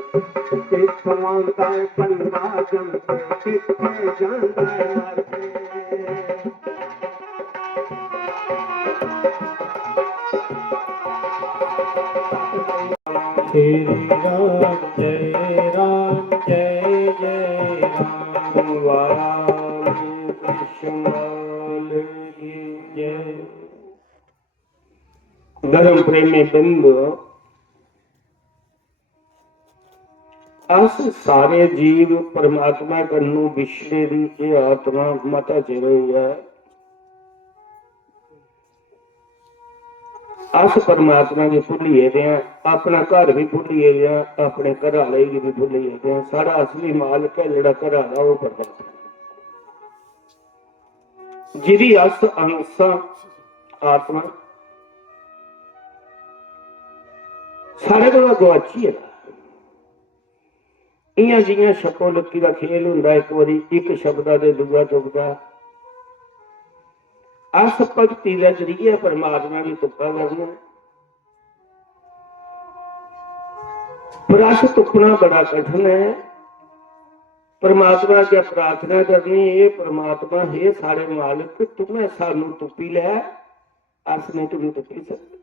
ਕਿੱਥੋਂ ਆਉਂਦਾ ਏ ਬੰਦਾ ਜੰਮ ਕੇ ਕਿੱਥੇ ਜਾਂਦਾ ਏ ਮਰ ਕੇ। ਸ਼੍ਰੀ ਰਾਮ ਜੈ ਰਾਮ ਜੈ ਜੈ ਰਾਮ। ਵਾਹਿਗੁਰੂ ਕ੍ਰਿਸ਼ਨ ਕੀ ਜੈ। ਧਰਮ ਪ੍ਰੇਮੀ ਬਿੰਦੂ, ਅਸ ਸਾਰੇ ਜੀਵ ਪਰਮਾਤਮਾ ਕੰਨੂ ਵਿਛੜੇ ਦੀ ਇਹ ਆਤਮਾ ਮਤਾ ਚ ਰਹੀ ਹੈ। ਅਸ ਪਰਮਾਤਮਾ ਦੀ ਭੁੱਲੀਏ ਦੇ ਆ, ਆਪਣਾ ਘਰ ਵੀ ਭੁੱਲੀਏ ਦੇ ਆ, ਆਪਣੇ ਘਰ ਵਾਲੇ ਵੀ ਭੁੱਲੀਏ ਦੇ ਆ। ਸਾਡਾ ਅਸਲੀ ਮਾਲਕ ਹੈ ਜਿਹੜਾ ਘਰ ਵਾਲਾ ਉਹ ਪਰਮਾਤਮਾ, ਜਿਹਦੀ ਅਸ ਅੰਸਾ ਆਤਮਾ ਸਾਡੇ ਕੋਲ ਗਵਾਚੀ ਹੈ। ਇਆਂ ਜਿਹੀਆਂ ਛੱਪੋ ਲੱਕੀ ਦਾ ਖੇਲ ਹੁੰਦਾ, ਇੱਕ ਵਾਰੀ ਇੱਕ ਸ਼ਬਦਾਂ ਦੇ ਦੂਆ ਚੁੱਕਦਾ। ਅਸ ਭਗਤੀ ਦਾ ਜਰੀਆ ਪਰਮਾਤਮਾ ਦੀ ਤੁੱਕਾ ਕਰਨਾ, ਪਰ ਅਸ ਤੁੱਕਣਾ ਬੜਾ ਕਠਿਨ ਹੈ। परमात्मा क्या प्रार्थना करनी है, परमात्मा हे सारे मालिक तुम्हें सानू तुपी लिया, अस नहीं तुम्हें तुपी सकते।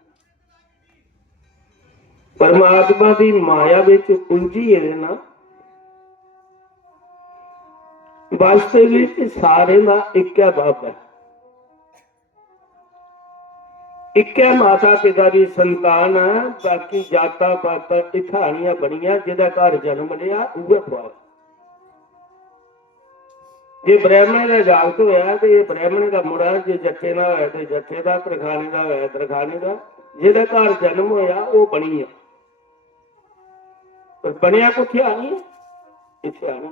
परमात्मा की माया विच उलझी है ना, वास्तव सारे का एक बाप है, एक माता पिता की संतान है। बाकी जाता पाता इथानियां बनिया जिहदा घर जन्म लिया उहे खुआ। जे ब्राह्मण का जागत होया तो ये ब्राह्मण का मुड़ा, जे जट्टे का होया तो जट्टे का, तरखाने का होया तरखाने का। जिहदा घर जन्म होया वो बनी है, पर बनिया कुत्थे आनी है, इत्थे आनी।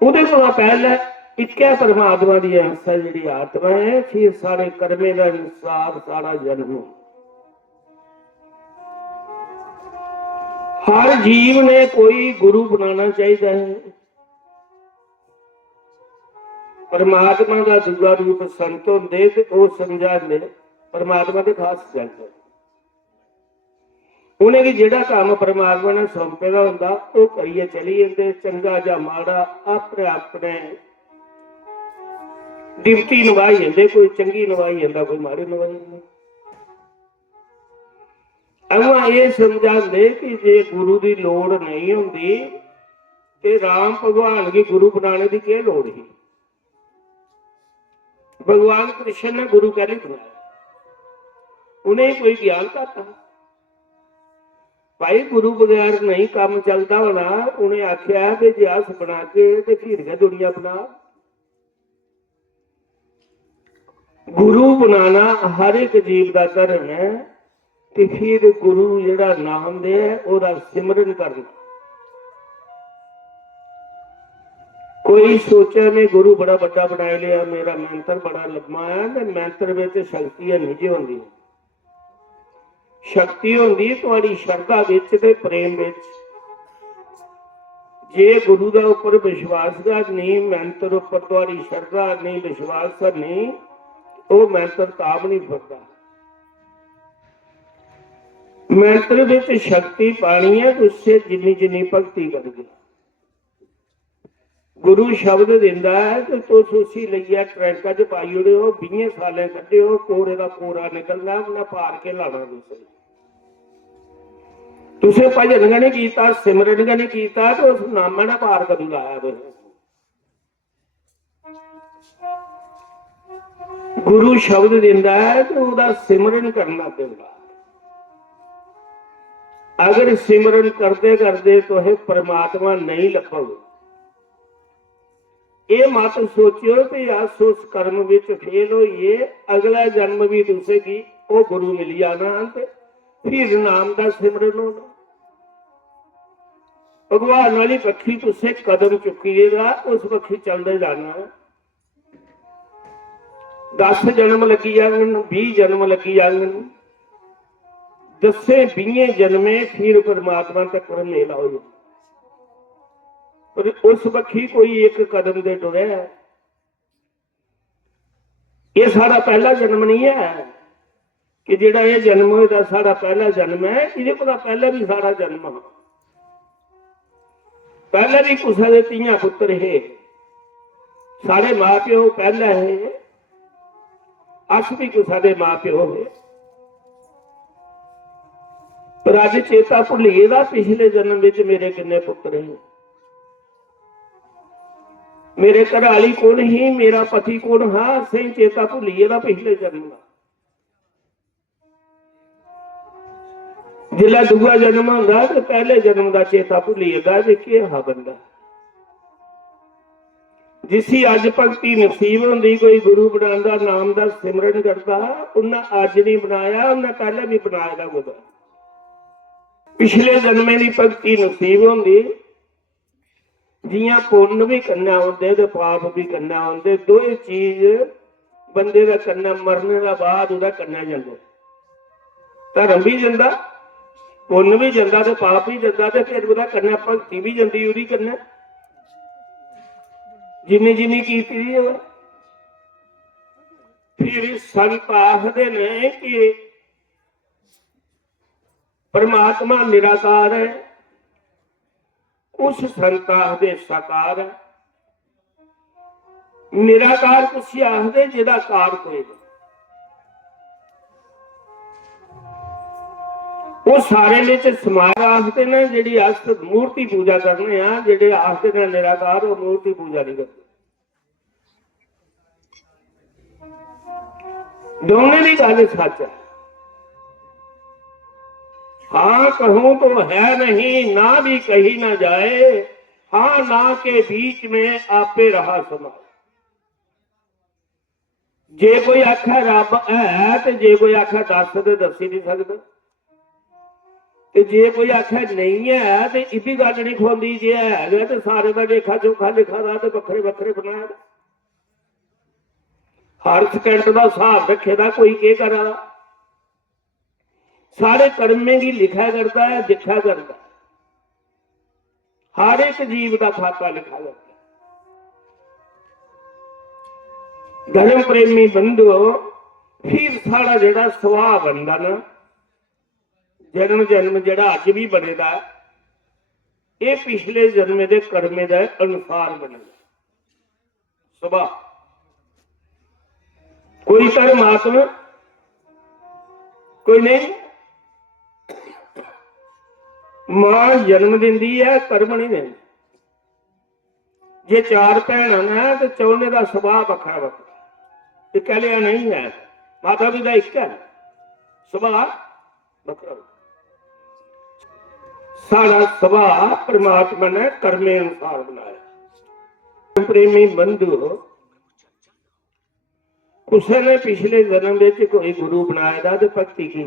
उहदे कोलों पहले एक परमात्मा की अंश है जिहड़ी आत्मा है, फिर सारे कर्मे का अनुसार सारा जन्म। हर जीव ने कोई गुरु बनाना चाहिए है। परमात्मा का दूजा रूप संत होंदे ते ओह समझांदे परमात्मा के खास जन। उन्हें कि जिहड़ा काम परमात्मा ने सौंपे दा हुंदा ओह करिए चली जांदे, चंगा जां माड़ा अपने अपने ड्यूटी निभाई जांदे। कोई चंगी निभाई जांदा, कोई माड़ी निभाई जांदा। अगवा ये समझांदे कि जे गुरु की लोड़ नहीं हुंदी ते राम भगवान की गुरु बनाने की क्या लोड़ ही। भगवान कृष्ण ने गुरु कैसे बनाया, उन्हें कोई ज्ञान करता भाई, गुरु बगैर नहीं काम चलता होना। उन्हें आख्या कि जे अस बना के ते फिर के दुनिया बना। गुरु बनाना हर एक जीव का धर्म है, ते फिर गुरु जिहड़ा नाम दे ओहदा सिमरन करना। कोई सोचा मैं गुरु बड़ा बड़ा बना लिया, मेरा मंत्र बड़ा लम्मा है, तो मंत्र में शक्ति है नहीं होंगी। शक्ति होंगी तुहाडी श्रद्धा विच ते प्रेम विच। जे गुरु का उपर विश्वास नहीं, मंत्र उपर तुहाडी श्रद्धा नहीं, विश्वास नहीं, वो मंत्र ताब नहीं फटता। मंत्र विच शक्ति पानी है, उससे जिन्नी जिन्नी भगती करगे। गुरु शब्द दिंदा है तो तुस उसी लइया ट्रैंका च पाई ओड़े हो, 20 सालें कड्ढे हो, कोरे का कोरा निकलना, उन्हें पार के लाना। तुसे भजन का नहीं कीता, सिमरन का नहीं कीता, तो उस नामे ने पार कदू लाया। गुरु शब्द दिंदा है तो उसका सिमरन करना पेगा। अगर सिमरन करते करते तो है परमात्मा नहीं लभोगे। ये मत सोचियो कि अस उस कर्म विच फेल होइए, अगला जन्म भी तुसे की वो गुरु मिल जाना ते फिर नाम का सिमरन होना। भगवान वाली पक्षी तुसे कदम चुकीएगा, उस पक्षी चलते जाना। 10 जन्म लगी जान, 20 जन्म लगी जान, 10-20 जन्मे फिर परमात्मा तक मेल हो जाए। पर उस पक्षी कोई एक कदम दे टुरे। ये साड़ा पहला जन्म नहीं है कि जिहड़ा ये जन्म होया साड़ा पहला जन्म है, इहदे कोला पहले भी साड़ा जन्म है। पहले भी कुसा दे 3 पुत्र है, सारे मां प्यो पहला है, अस भी कुसा दे मां प्यो है। पर अज चेता भुलिए दा पिछले जन्म विच मेरे किन्ने पुत्र हैं, मेरे घरवाली कौन ही, मेरा पति कौन हा, सही चेता भुलिए दा पिछले जन्म का। जिला दूआ जन्म होंदा ते पहले जन्म का चेता भुलिएगा कि के हा बंदा। जिसी अज भगती नसीब होंदी, कोई गुरु बनांदा, नाम का सिमरन करता, उन्हें अज नहीं बनाया, उन्हें पहले भी बनाया होगा। पिछले जन्मे की भगती नसीब होंदी, जियां पुण्य भी करना होंदे ते पाप भी करना होंदे, दो चीज बंदे का करना मरने का बाद उहदा करना जांदा। धर्म भी जांदा, पुण्य भी जांदा ते पाप भी जांदा, ते फिर उहदा करना भगती भी जांदी, उहदी करना जिन्नी जिन्नी कीती दी है। फिर संत आखदे ने कि परमात्मा निराकार है, कुछ संत आखदे साकार है। निराकार कुछ आखदे जिहदा कार कोई नहीं, वो सारे विच समाया आखदे ने। जिहड़ी अस मूर्ति पूजा करने आ, जिहड़े आखदे ने निराकार, वो मूर्ति पूजा नहीं करते। दोनों की गल सच है। हाँ कहूं तो है नहीं, ना भी कही ना जाए, हाँ ना के बीच में आपे रहा समाए। जे कोई आखा रब है ते जे कोई आखा दस ते दसी नहीं सकता, ते जे कोई आखा नहीं है ते इदी गल नहीं खोंदी। जे है तो सारे का लेखा चोखा लिखा दा ते बखरे बखरे बनाया, हर सकेंड का हिसाब रखे दा, कोई के करा दा। सारे कर्मे की लिखा करता है, दिखा करता है, हर एक जीव का खाता लिखा करता है। धर्म प्रेमी बंधु, फिर सारा जिहड़ा सुभाव बनता ना, जन्म जन्म जिहड़ा अज भी बनेगा, ये पिछले जन्मे के कर्मे के अनुसार बनेगा सुभाव। कोई धर्मात्मा कोई नहीं। मां जन्म दिंदी है, कर्म नहीं देंदी। जे 4 भैन है तो चौने का सुभाव वखरा वखरा, इकलिया नहीं है। माता पिता एक है, सुभाव वखरा। सारा सुभाव परमात्मा ने कर्मे अनुसार बनाया। प्रेमी बंधु, उसने पिछले जन्म में कोई गुरु बनाया तो भक्ति की,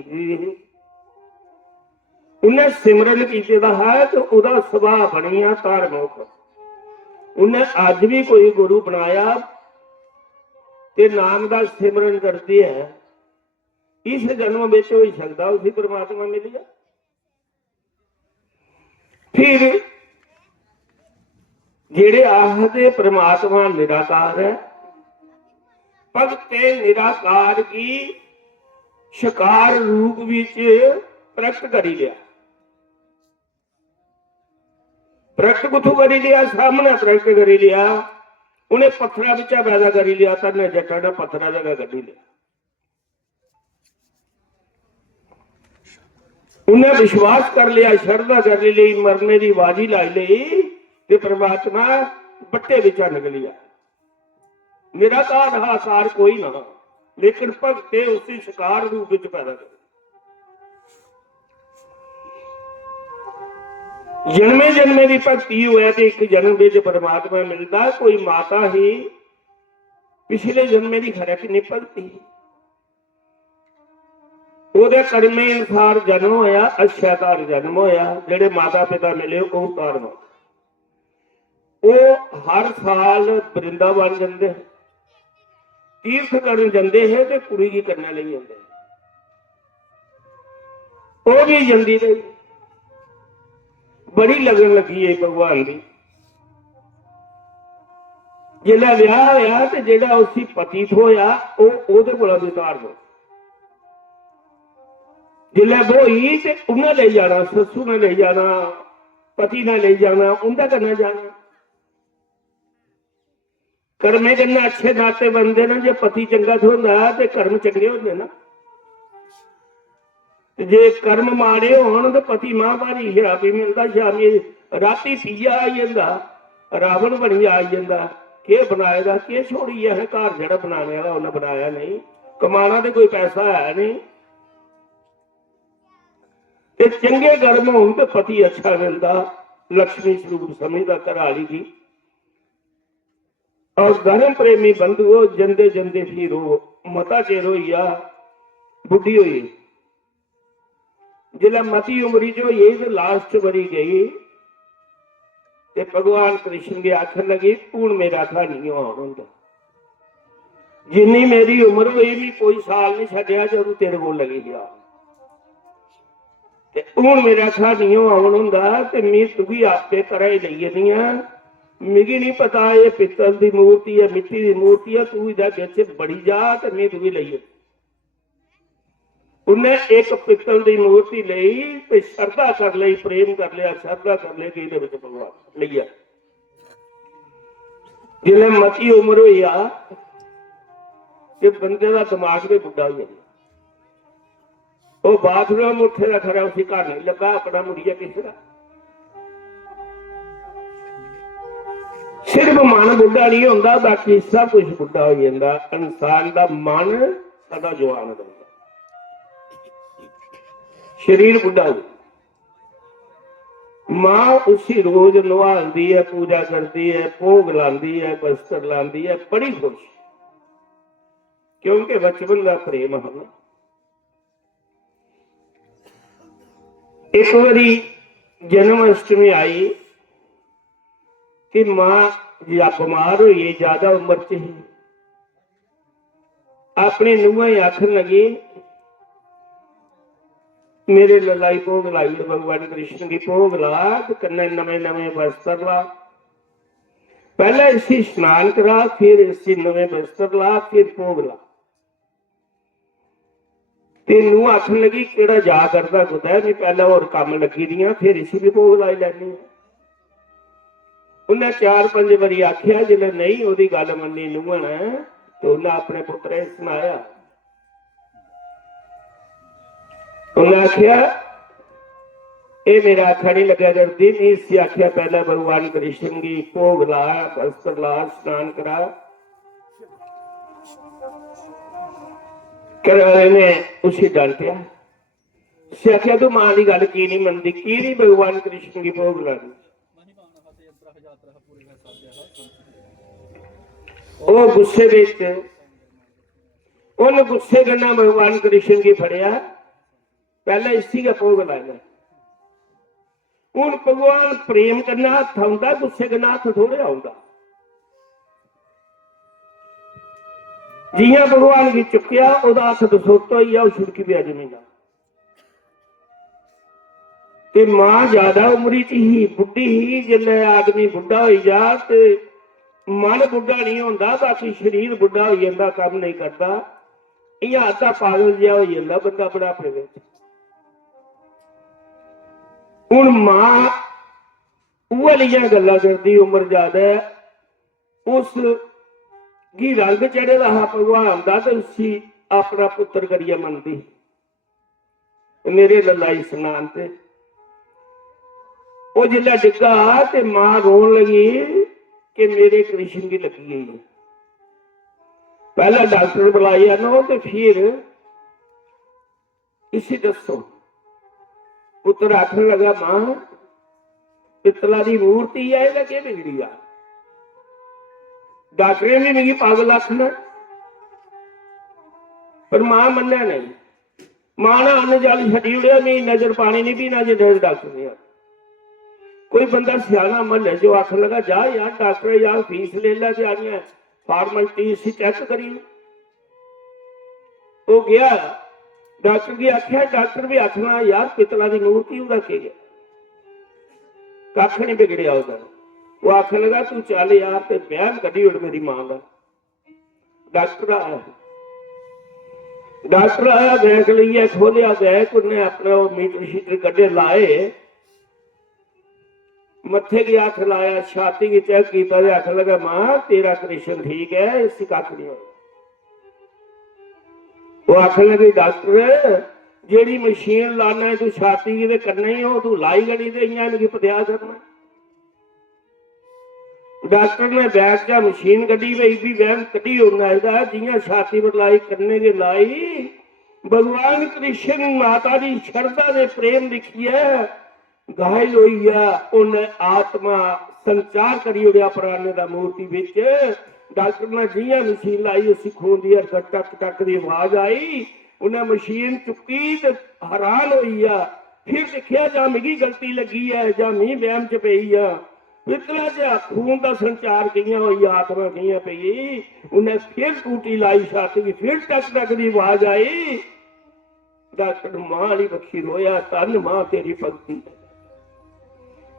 उन्हें सिमरन किया है तो वह सुभाव बनी धार्मिक। उन्हें अज भी कोई गुरु बनाया ते नाम का सिमरन करती है, इस जन्म में हो ही सकता उसी परमात्मा मिल गया। फिर जेड़े आखदे परमात्मा निराकार है, भगते निराकार की शिकार रूप विच प्रकट करी लिया। प्रकट कुथों करी लिया? सामने प्रकट करी लिया। उन्हें पत्थर बिचा पैदा करी लिया, तने जटा ने पत्थर जगह कढ़ी लिया। उन्हें विश्वास कर लिया, श्रद्धा कर ली, मरने की बाजी लाई ली, ते परमात्मा बट्टे बिचा निकलिया। निराकार आकार कोई ना, लेकिन भगते उसी शिकार रूप में पैदा कर। जन्मे जन्मे की भक्ति हुआ तो एक जन्म में परमात्मा मिलता। कोई माता ही पिछले जन्मे की खरा कि नहीं भगती, ਉਹਦੇ ਕਰਮੇ ਅਨੁਸਾਰ जन्म होया, अच्छा घर जन्म होया। ਜਿਹੜੇ माता पिता मिले ਉਹ ਕਾਰਨ ਉਹ हर साल वृंदावन जाते, तीर्थ करन जाते हैं तो कुड़ी की करने लगी जाते, वो भी जल्दी रही। बड़ी लगन लगी है भगवान की। जिला विआह होया तो जेड़ा उसी पतित होया ਉਹਦੇ ਕੋਲ भी उतार दो। जिले बोई तो उन्हें ले जाना, ससू ने ले जाना, पति ना ले जाना, उनका करना जाना। कर्मे करना अच्छे नाते बनते ना, जो पति चंगा होंदा तो कर्म चंगे होंगे ना। जे कर्म माड़े होण तो पति मां भारी शराबी मिलता, शामी राती पीया आई जाता, रावण बनी आई जाता। के बनाएगा, के छोड़ी है घर, जड़ा बनाने वाला उन्हें बनाया नहीं, कमाना तो कोई पैसा है नहीं। ते चंगे कर्म होण तो पति अच्छा मिलता, लक्ष्मी स्वरूप समझदा घरवाली की। और धर्म प्रेमी बंधुओं, जंदे जंदे फिर मता चेर होइया बुढ़ी हुई, जिला मती उमरी जो ये तो लास्ट बरी गई ते भगवान कृष्ण के आखन लगी, हूं मेरा था नहीं होता, जिन्नी मेरी उम्र हुई भी कोई साल नहीं छड्या जरूर तेरे को लगी गया, हूं मेरा था नहीं आउण हुंदा ते मैं तू भी आपे करा ही लई जन्नी आ। मिगी नहीं पता ये पित्तल की मूर्ति है, मिट्टी की मूर्ति है, तू इहदा विच बड़ी जा ते मैं तू भी लई। उन्हें एक पित्तल की मूर्ति लई ते श्रद्धा कर ली, प्रेम कर लिया, श्रद्धा कर ले कि भगवान लिया। जिले मती उम्र हुई आ कि बंदे का दिमाग भी बुढ़ा हो जाए, वो बाथरूम उठे का खरा उसी घर नहीं लगा, अपना मुड़िया किसी का सिर्फ मन बुढ़ा नहीं होता, बाकी सब कुछ बुढ़ा हो जाता। इंसान का मन सदा जवान रहता, शरीर बुढ़ा हो। मां उसी रोज नवालती है, पूजा करती है, भोग लाती है, बस्तर लाती है, बड़ी खुश, क्योंकि बचपन का प्रेम है। एक बारी जन्माष्टमी आई कि मां या बीमार हुई, ज्यादा उम्र च ही, अपनी नूंह आखन लगी मेरे ललाई भोग लाई, भगवान कृष्ण की भोग ला, कन्ने नवे नवे वस्त्र ला, पहले इसी स्नान करा, फिर इसी नवे वस्त्र ला, फिर भोग ला। तेनू आखन लगी केड़ा जा करता कुत्ता, मैं पहले और काम लगी दी, फिर इसी भी भोग लाई लैनी। उन्हें 4-5 बारी आख्या, जिले नहीं ओदी गल मनी नूंह ने, तो उन्हें अपने पुत्रे सुनाया। उन्हें आख्या ये मेरा आखा नहीं लगा करती, नहीं इससे आख्या पहले भगवान कृष्ण की भोग ला, वस्त्र ला, स्नान करा। कराने ने उसे डांटिया, आख्या तू मां की गल की नहीं मनती, की नहीं भगवान कृष्ण की भोग लानी। वो गुस्से विच उन गुस्से करना भगवान कृष्ण की फड़िया, पहले इसी का भोग लाया। हूं भगवान प्रेम करना हथ आउंदा, गुस्से करना हथ थोड़े आउंदा। जियां भगवान की चुकिया ओदा हथ दसोता ही आ, छुड़की भी जमीन। ते मां ज्यादा उमरी च ही, बुढ़ी ही, जिसले आदमी बुढ़ा हो जा ते मन बुढ़ा नहीं होता, बाकी शरीर बुढ़ा हो जाता, काम नहीं करता, इं आधा पागल जहा हो जाता बंदा बुढ़ापे में। हुण मां उहलियां गल्लां करदी, उम्र ज्यादा उस की रंग चढ़े रहा भगवान का, तो उसी अपना पुत्र करिए मनती। मेरे ललाई स्नान से वो जिला डिगा ते मां रोन लगी कि मेरे कृष्ण की लगी गई है। पहला डॉक्टर बुलाया ना, तो फिर इसी दसो। पुत्र आखन लगा मां पित्तला की मूर्ति है, ਇਹਦਾ ਕੀ बिगड़ी आ। डॉक्टर भी मेरी पागल आखना, पर मां मन्ना नहीं। मां ना अन्न जल छड़ी उड़िया, मैं नजर पानी नहीं पीना जो डॉक्टर ने। कोई बंदा सियाना महल्ले जो आखन लगा जा यार डॉक्टर यार फीस ले ला, जानिया फॉर्मलिटी इसी चेक करी। वो गया डॉक्टर की आख्या, डॉक्टर भी आखना यार पित्तला की मूर्ति उड़ा के गया, कख नहीं बिगड़िया उधर। वो आखन लगा तू चल यार ते बयान कढ़ी उड़ मेरी मां का। डॉक्टर आया, डॉक्टर आया, बैग लिया, खोलिया बैग, उन्हें अपना मीटर शीटर कढ़े लाए, मत्थे की हथ लाया, छाती की चेक किया, आख लगा मां तेरा कृष्ण ठीक है, इसकी कख नहीं हो। वो आख लगे डॉक्टर जेड़ी मशीन लाना है तू छाती की करना ही हो, तू लाई गड़ी दे मिगी पत्या करना। डॉक्टर ने बैग चा मशीन कढ़ी, भाई भी वहम कढ़ी होना जियां छाती पर लाई करने के लाई। भगवान कृष्ण माता की शरदा ने प्रेम लिखी है, घायल हुई है, उन्हें आत्मा संचार करी उड़िया प्राणे का मूर्ति बिच। डॉक्टर ने जिया मशीन लाई उसी खून दी टक टक की आवाज आई, उन्हें मशीन चुकी तो हैरान हुई है। फिर देखिया जा मिगी गलती लगी है जा मी वहम च पई है, इतना जा खून का संचार किया हुई आत्मा किया पई। उन्हें फिर टूटी लाई छाती की, फिर टक टक की आवाज आई। डॉक्टर मां वाली बखी रोया, धन मां तेरी भक्ति।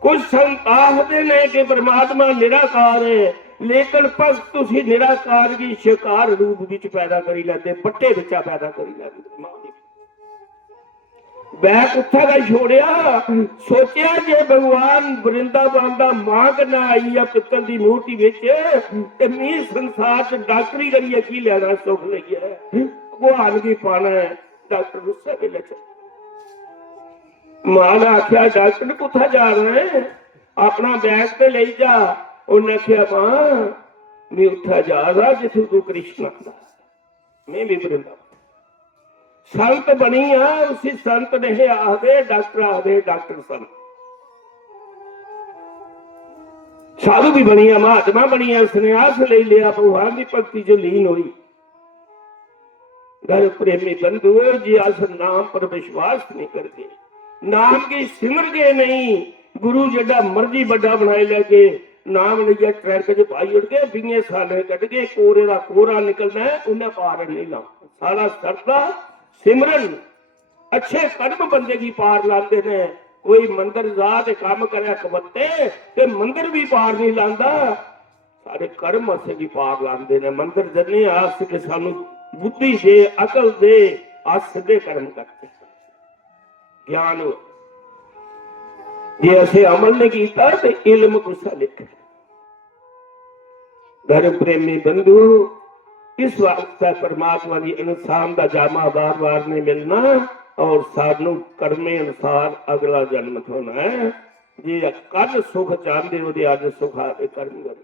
कुछ संत आखते ने कि परमात्मा निराकार है, लेकिन भगत तुसी निराकार की शिकार रूप विच पैदा करी लेते, पट्टे बच्चा पैदा करी लेते। बैक उत्था का छोड़िया, सोचा जे भगवान वृंदावन का मां कना आई है पित्तल की मूर्ति बिच, ते मी संसार च डॉक्टरी करिए की लेना, सुख लईए भगवान की पाना है। डॉक्टर उस वेले मां ने आख्या डॉक्टर कुत्था जा रहे हैं, अपना बैग ते ले जा। उन्हें आख्या मां मैं उत्था जा रहा जिथे तू कृष्ण आता, मैं भी वृंदावन संत बनी है। उसी संत ने आखदे डॉक्टर संत। साधु भी बनी है, महात्मा बनी है, संन्यास ले लिया, भगवान की भक्ति जो लीन हुई। घर प्रेमी बंधु जी अस नाम पर विश्वास नहीं करते, नाम की सिमर के नहीं, गुरु जड़ा मर्जी बड़ा बनाए लगे, नाम लिया ट्रैक च पाई उड़ के 20 साल कट के कोरे का कोरा निकलना है, उन्हें पार नहीं ला। सारा सरदा सिमरन अच्छे कर्म बंदे की पार लाते ने। कोई मंदिर जा ते काम करे कबत्ते ते मंदिर भी पार नहीं लांदा, सारे कर्म असे की पार लाते ने। मंदिर जन्ने आस के सानू बुद्धि दे, अकल दे, आज सीधे कर्म करते ज्ञान हो। जे असे अमल नहीं किया तो इल्म गुस्सा लिखे। घर प्रेमी बंधु इस वास्ते परमात्मा की इंसान का जामा बार बार नहीं मिलना, और सानू कर्मे अनुसार अगला जन्म होना है। जे कल सुख चाहते हो अज सुख आके कर्म कर।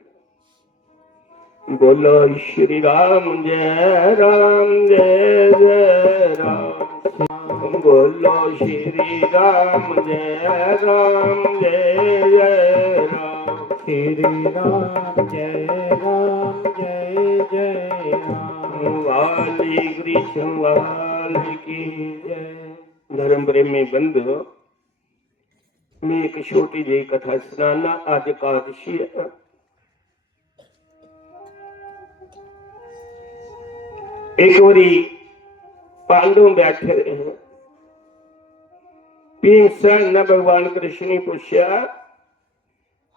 बोलो श्री राम जय जय राम, बोलो श्री राम जय जय राम, श्री राम जय राम। वाली कृष्ण वाल की जय। धर्म प्रेमी बंधु, मैं एक छोटी जी कथा सुनाना। अज एकादशी है। एक बारी पांडव बैठे रहे, भीमसेन ने भगवान कृष्ण ने पूछा,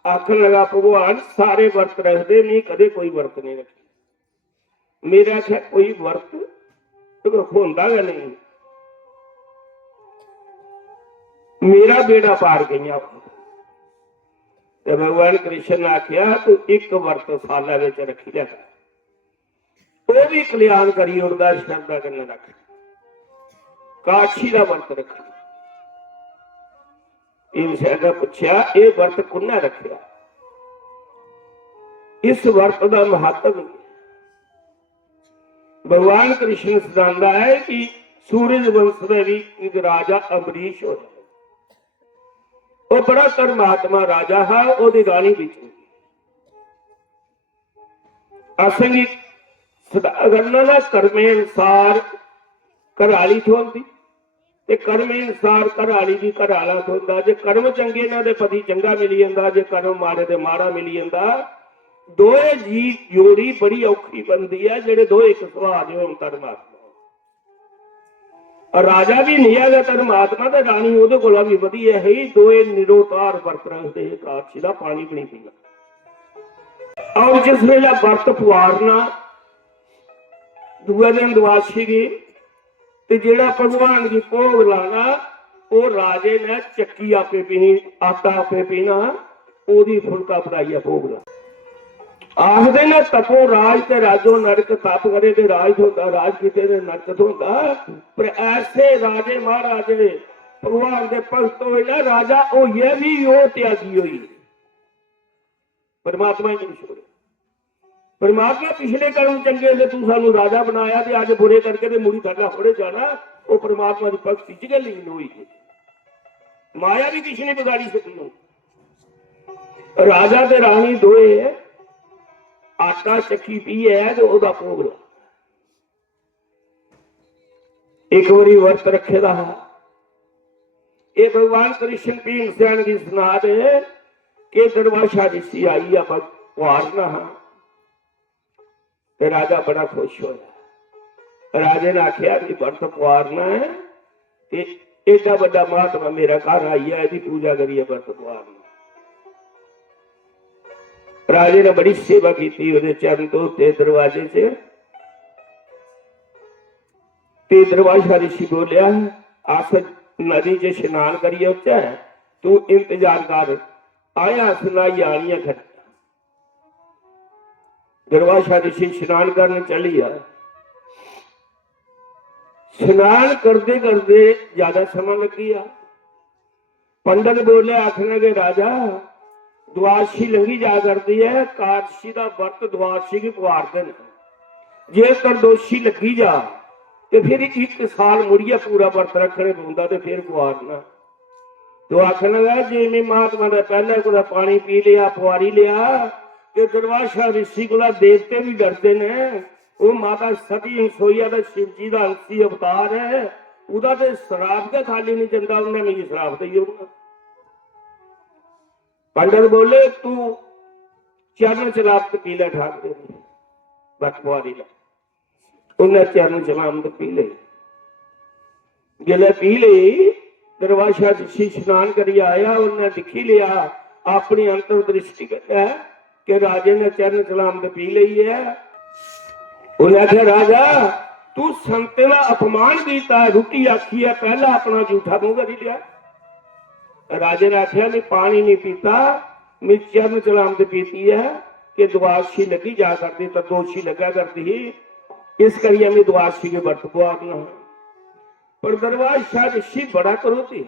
आखन लगा भगवान सारे वर्त रखते, मैं कदे कोई वर्त नहीं रखी। मेरा आख्या कोई वर्त तो होंदा गै नहीं, मेरा बेड़ा पार गया। भगवान कृष्ण ने आख्या तू एक वर्त साल रखी लिया, वो भी कल्याण करी उड़दा श्रद्धा करने रख। काशी का वर्त रख। भीमसेन ने पूछा ये वर्त कुन्ने रखा? इस वर्त का महत्व भगवान कृष्ण सुनाता है कि सूरज वंश में भी एक राजा अमरीश हो, वो बड़ा धर्मात्मा राजा है, ओदी रानी भी असंगी करना ना कर्मे अनुसार घराली थोंदी ते कर्मे अनुसार घराली की घराला थोंदा। जे कर्म चंगे ना दे पति चंगा मिली जांदा, जे कर्म माड़े ते माड़ा मिली जांदा। दोए जी जोड़ी बड़ी औखी बनती है, जेडे दो एक सुभाव दे होण धर्मात्मा। और राजा भी नहीं है धर्मात्मा, ते रानी ओदे कोला भी वधिया है। दोए निरोतार वर्त रखते हैं, काशी दा पानी भी नहीं पीना। और जिस वेले वर्त पुआरना दूसरे दिन दवासी की ते जेड़ा भगवान की भोग लाना, वो राजे ने चक्की आपे पीनी, आटा आपे पीना, ਉਹਦੀ ਫੁਲਕਾ ਬਣਾਈਆ ਭੋਗ ਲਾ। ਆਖਦੇ ਨੇ ਤਪੋ ਰਾਜ ਤੇ ਰਾਜੋ ਨਰਕ, ਤਪ ਕਰੇ ਤੇ ਰਾਜ ਹੁੰਦਾ, ਰਾਜ ਕੀਤੇ ਤੇ ਨਰਕ ਹੁੰਦਾ। ਪਰ ਐਸੇ ਰਾਜੇ ਮਹਾਰਾਜੇ ਭਗਵਾਨ ਦੇ ਭਗਤ ਹੋਏ ਨਾ राजा, ਉਹ ਇਹ भी ਉਹ त्यागी हुई परमात्मा ही नहीं छोड़े। परमात्मा पिछले कर्म चंगे से तू सानू राजा बनाया ते अज बुरे करके ते मुड़ी थड्डा होड़े जाना। वो परमात्मा की भक्ति च गल लीन हुई है। माया भी किसी ने बिगाड़ी सकती। राजा ते रानी दोए आटा चक्की पी है तो ओदा भोग ला। एक बारी वर्त रखे दा ये भगवान कृष्ण भीम सैन की सुना दे कि दरबाशा ऋषि आई वारना ते राजा बड़ा खुश होया। राजे ने आख्या कि वर्त पवारना है ते एडा बड़ा महात्मा मेरा घर आई है, इसकी पूजा करिए वर्त पवारना। राजे ने बड़ी सेवा की, चरण धोते दरवाजे से। दरबाशा ऋषि बोलिया आस नदी च स्नान करिए उच्चा तू इंतजार कर, आया सुनाई आनिया खट। दरबाशा ऋषि स्नान करने चली आ। स्नान करते करते ज्यादा समय लग गया। पंडित बोले आखने के राजा द्वादशी लंघी जा करती है, कादशी का वर्त द्वादशी की पवार दिन जे तरदोशी लगी जा तो फिर एक साल मुड़िया पूरा वर्त रखने पौंदा ते फिर पवारना। तो आखन लगा जिवें महात्मा ने पहले को पानी पी लिया पवारी लिया ते दरबाशा ऋषि को देवते भी डरते ने। वो माता सती सोईया तो शिव जी का अंशी अवतार है, उदा तो शराब के खाली नहीं चलता, उन्हें मेरी शराब दी होगा। पंडित बोले तू चरण चलाप पी ले ठाक बट पवारी ला। उन्हें चरण चलामत पी ले, जिले पी ली दरबाशा ऋषि स्नान करिए आया। उन्हें दिखी लिया अपनी अंतर दृष्टि कहता है कि राजे ने चरण चलामत पी ली है। उन्हें आख्या राजा तू संते का अपमान किया है, रुटी आखी है, पहला अपना झूठा मुंह करी लिया। राजे ने आख्या मैं पानी नहीं पीता, मैं चरण चलामत पीती है कि द्वादशी लगी जा करती तो दोषी लगा करती, इस करिए मैं द्वादशी के वर्त पवारना। पर दरबाशा ऋषि बड़ा करोती।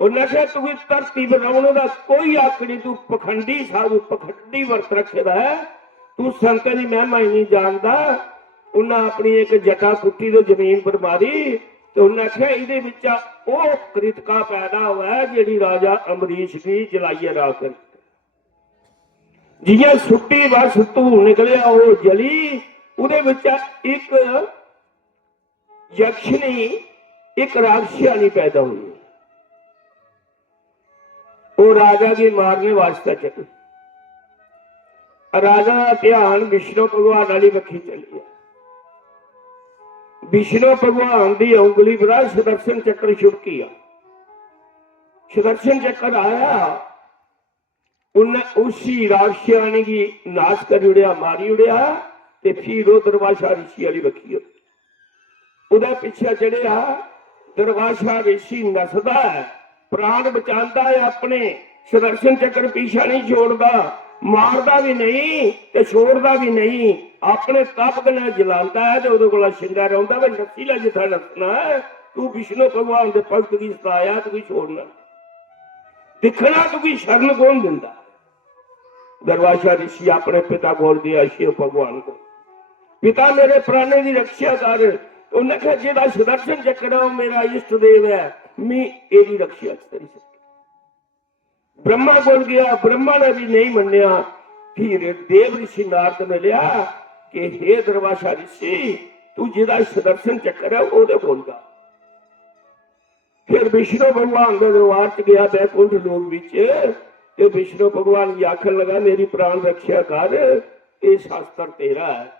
उन्हें आख्या तू धरती बनाने का कोई हक नहीं, तू पखंडी साधु पखंडी वर्त रखेदा है, तू संत की महिमा ही नहीं जानता। उन्हें अपनी एक जटा पुट्टी तो जमीन पर मारी तो उन्हें आख्या इहदे विच ओह कृतिका पैदा हुआ है जिहड़ी राजा अमरीश की जलाइए राख जियां सुट्टी बस धूल निकलिया वो जली। उहदे विच एक यक्षिणी एक राक्षसानी पैदा हुई। वो राजा की मारने वास्ते चली। राजा का ध्यान विष्णु भगवान वाली बखी चली। विष्णु भगवान की उंगली पर सुदर्शन चक्र छुप किया। सुदर्शन चक्र आया, उन्हें उसी राक्षसानी की नाश कर उड़िया, मारी उड़िया ते फिर वो दरबाशा ऋषि वाली बखी उदा पीछे चढ़िया। दरबाशा ऋषि नसदा है, प्राण बचाता है अपने, सुदर्शन चक्र पीछा नहीं छोड़ता, मारदा भी नहीं ते छोड़दा भी नहीं, अपने तप ने जलाता है तो उहदे कोल शिंगा रहिंदा वे नसी ला जिथा नसना है। तू विष्णु भगवान के भगत की सताया तू छोड़ना दिखना तू की शरण कौन दिंदा। दरबाशा ऋषि अपने पिता बोल दिया शिव भगवान को, पिता मेरे प्राणे की रक्षा कर। उन्हें कहा जिहदा सुदर्शन चक्र है मेरा इष्ट देव है, मैं एदी रक्षा करी सकता। ब्रह्मा बोल गया, ब्रह्मा ने भी नहीं मन्या। फिर देव ऋषि नारद ने लिया कि हे दरबाशा ऋषि तू जिहदा सुदर्शन चक्र है ओदे कोल जा। फिर विष्णु भगवान के दरबार च गया बैकुंठ लोक विच ते विष्णु भगवान की आखन लगा मेरी प्राण रक्षा कर, ये शास्त्र तेरा है।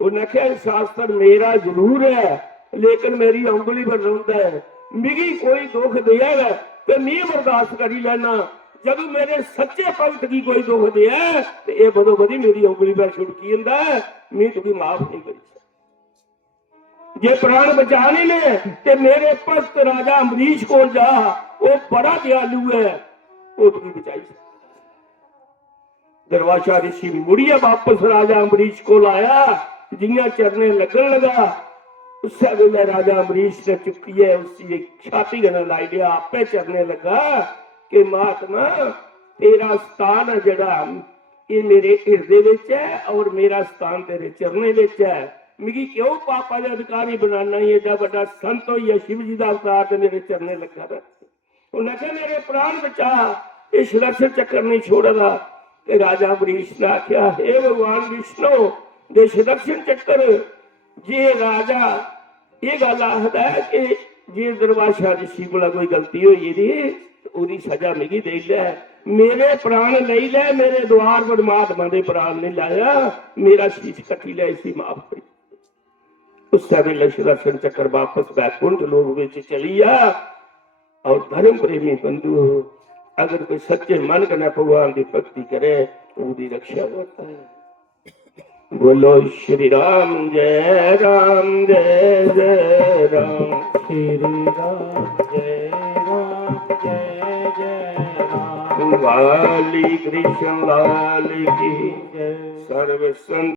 उन्हें कहा शास्त्र मेरा जरूर है लेकिन मेरी उंगली पर रौंदा है, मिगी कोई दुख देगा तो मैं बर्दाश्त करी लेना, जब मेरे सच्चे भगत की कोई दुख दे तो यह बदो बदी मेरी उंगली पर छुड़की जाता है, मैं तुझे माफ नहीं करी सकता। जे प्राण बचाने ने ते मेरे भगत राजा अमरीश को जा, वो बड़ा दयालु है, वो तुझे बचाई सकता। दरवाजा ऋषि मुड़िया वापस राजा अम्बरीश को लाया, जिया चरने लगन लगा उस वेले राजा अम्बरीश ने चुकी है उसकी छाती गना लाई लिया, आपे चरने लगा कि महात्मा तेरा स्थान है जड़ा ये मेरे हिरदे विच है और मेरा स्थान तेरे चरने विच है, मिगी क्यों पापा का अधिकारी बनाना, ही एडा बड़ा संत हो या शिव जी का अवतार ते मेरे चरने लगा रहा। उन्हें कहा मेरे प्राण बचा, ये सुदर्शन चक्कर नहीं छोड़दा। ते राजा अम्बरीश ने आख्या हे भगवान विष्णु दे सुदर्शन चक्कर, जे राजा ये गल आखदा है कि जे दरबाशा ऋषि कोला कोई गलती हुई दी ओदी सजा मिगी दे ले, मेरे प्राण नहीं ले, मेरे द्वार पर महात्मा दे प्राण नहीं लाया, मेरा शीश कटी ले इसी माफ करी। उस वेले सुदर्शन चक्कर वापस बैकुंठ लोक विच चली आ। और धर्म प्रेमी बंधु अगर कोई सच्चे मन कने भगवान की भक्ति करे उसकी रक्षा होता है। बोलो श्री राम जय राम जय जय राम, श्री राम जय राम जय जय राम, वाली कृष्ण लाल की जय। सर्व संत